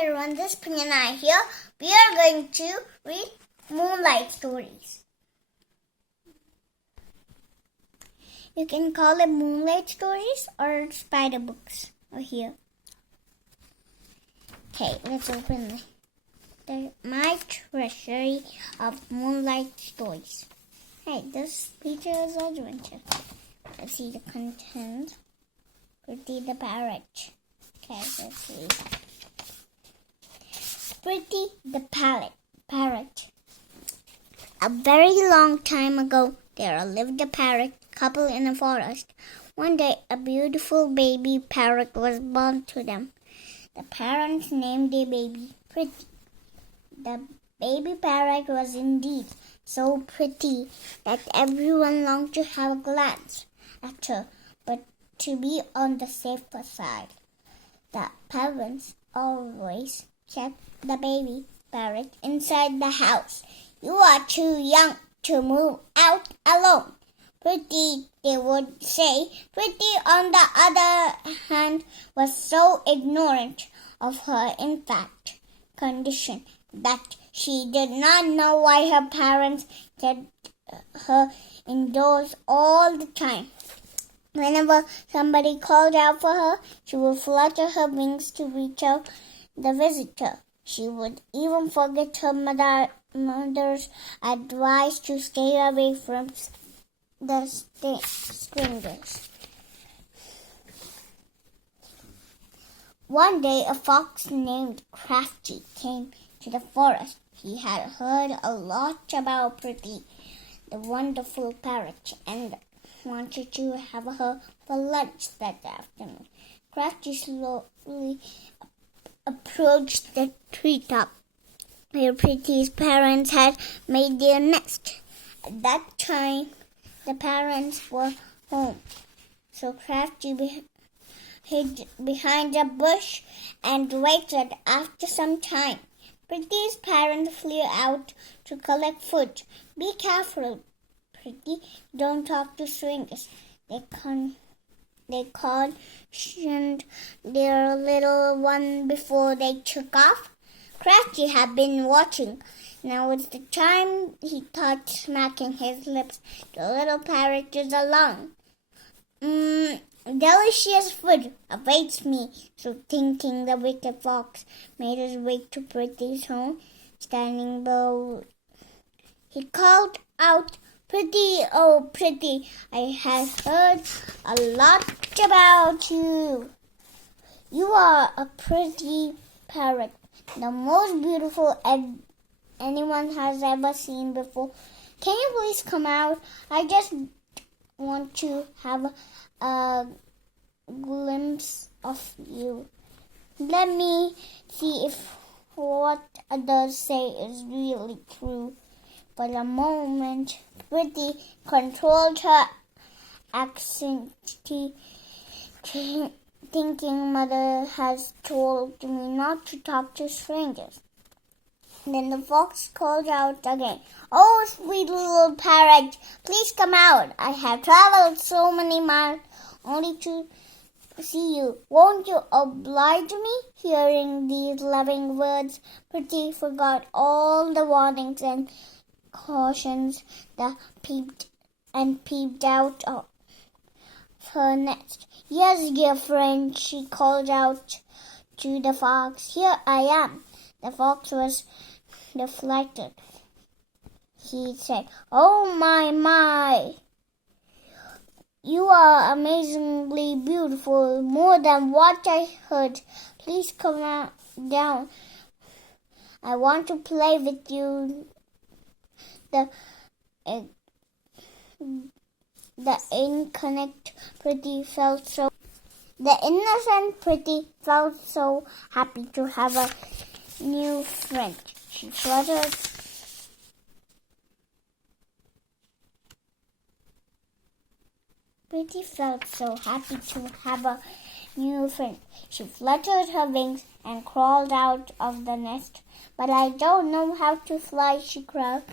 Hi everyone, this is Pranay here. We are going to read Moonlight Stories. You can call it Moonlight Stories or Spider Books over here. Okay, let's open my treasury of Moonlight Stories. Hey, this picture is adventure. Let's see the content. Pretty the Parrot. Okay, let's read. Pretty the Parrot. A very long time ago, there lived a parrot couple in a forest. One day, a beautiful baby parrot was born to them. The parents named the baby Pretty. The baby parrot was indeed so pretty that everyone longed to have a glance at her, but to be on the safer side. The parents always kept the baby parrot inside the house. You are too young to move out alone, Pretty, they would say. Pretty, on the other hand, was so ignorant of her infant condition that she did not know why her parents kept her indoors all the time. Whenever somebody called out for her, she would flutter her wings to reach out the visitor. She would even forget her mother's advice to stay away from the strangers. One day, a fox named Crafty came to the forest. He had heard a lot about Pretty, the wonderful parrot, and wanted to have her for lunch that afternoon. Crafty slowly approached the treetop where Pretty's parents had made their nest. At that time, the parents were home, so Crafty hid behind a bush and waited. After some time, Pretty's parents flew out to collect food. Be careful, Pretty. Don't talk to strangers. They cautioned their little one before they took off. Crafty had been watching. Now was the time, he thought, smacking his lips. The little parrot is along. Delicious food awaits me. So thinking, the wicked fox made his way to Pretty's home. Standing below, he called out, Pretty, oh Pretty, I have heard a lot about you. You are a pretty parrot, the most beautiful anyone has ever seen before. Can you please come out? I just want to have a glimpse of you. Let me see if what others say is really true. For a moment, Pretty controlled her anxiety, thinking Mother has told me not to talk to strangers. Then the fox called out again, Oh, sweet little parrot, please come out. I have traveled so many miles only to see you. Won't you oblige me? Hearing these loving words, Pretty forgot all the warnings and cautions that peeped out of her nest. Yes, dear friend, she called out to the fox. Here I am. The fox was deflated. He said, Oh my, you are amazingly beautiful, more than what I heard. Please come down. I want to play with you. The innocent Pretty felt so happy to have a new friend. She fluttered Pretty felt so happy to have a new friend. She fluttered her wings and crawled out of the nest. But I don't know how to fly, she cried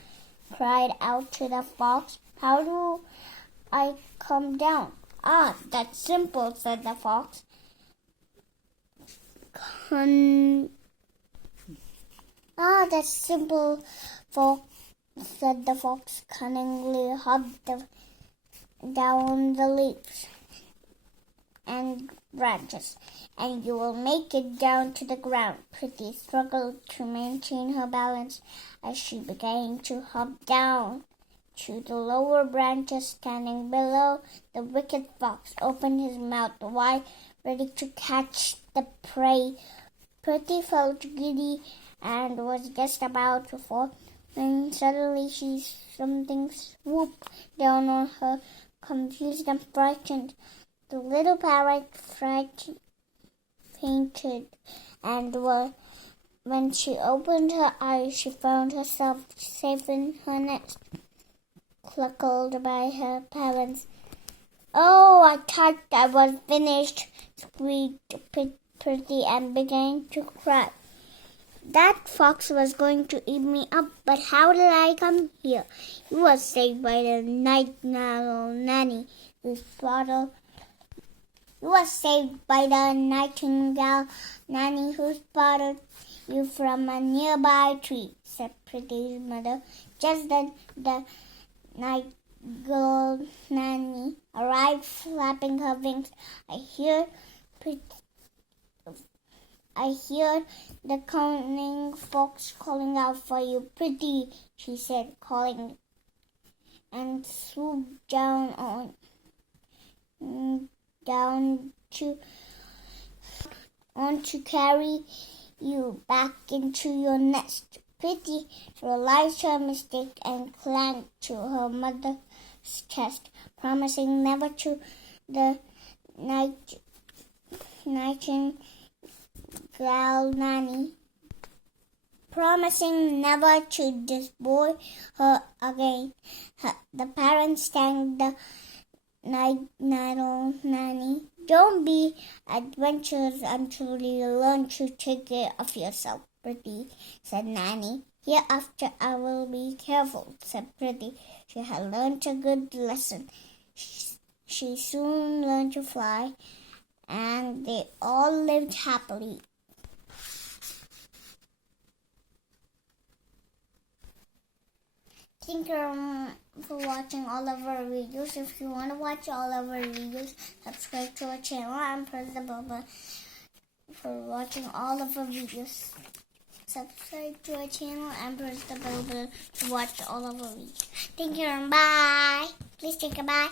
out to the fox. How do I come down? Ah, that's simple, said the fox. Ah, that's simple, fox, said the fox, cunningly hopped down the leaves and branches, and you will make it down to the ground. Pretty struggled to maintain her balance as she began to hop down to the lower branches. Standing below, the wicked fox opened his mouth wide, ready to catch the prey. Pretty felt giddy and was just about to fall when suddenly something swooped down on her, confused and frightened. The little parrot fainted, and when she opened her eyes, she found herself safe in her nest, cluckled by her parents. "Oh, I thought I was finished," squeaked Pretty and began to cry. "That fox was going to eat me up, but how did I come here? You were saved by the nightingale Nanny, whose bottle You were saved by the nightingale Nanny, who spotted you from a nearby tree," said Pretty's mother. Just then the nightingale Nanny arrived, flapping her wings. I hear the cunning fox calling out for you, Pretty," she said, calling, and swooped down to carry you back into your nest. Pretty realized her mistake and clung to her mother's chest, promising never to the nightingale Nanny, promising never to disappoint her again. The parents thanked the nightingale Nanny. "Don't be adventurous until you learn to take care of yourself, Pretty," said Nanny. "Hereafter I will be careful," said Pretty. She had learned a good lesson. She soon learned to fly, and they all lived happily. Thank you for watching all of our videos. If you want to watch all of our videos, subscribe to our channel and press the bell button for watching all of our videos. Subscribe to our channel and press the bell button to watch all of our videos. Thank you and bye. Please take a bye.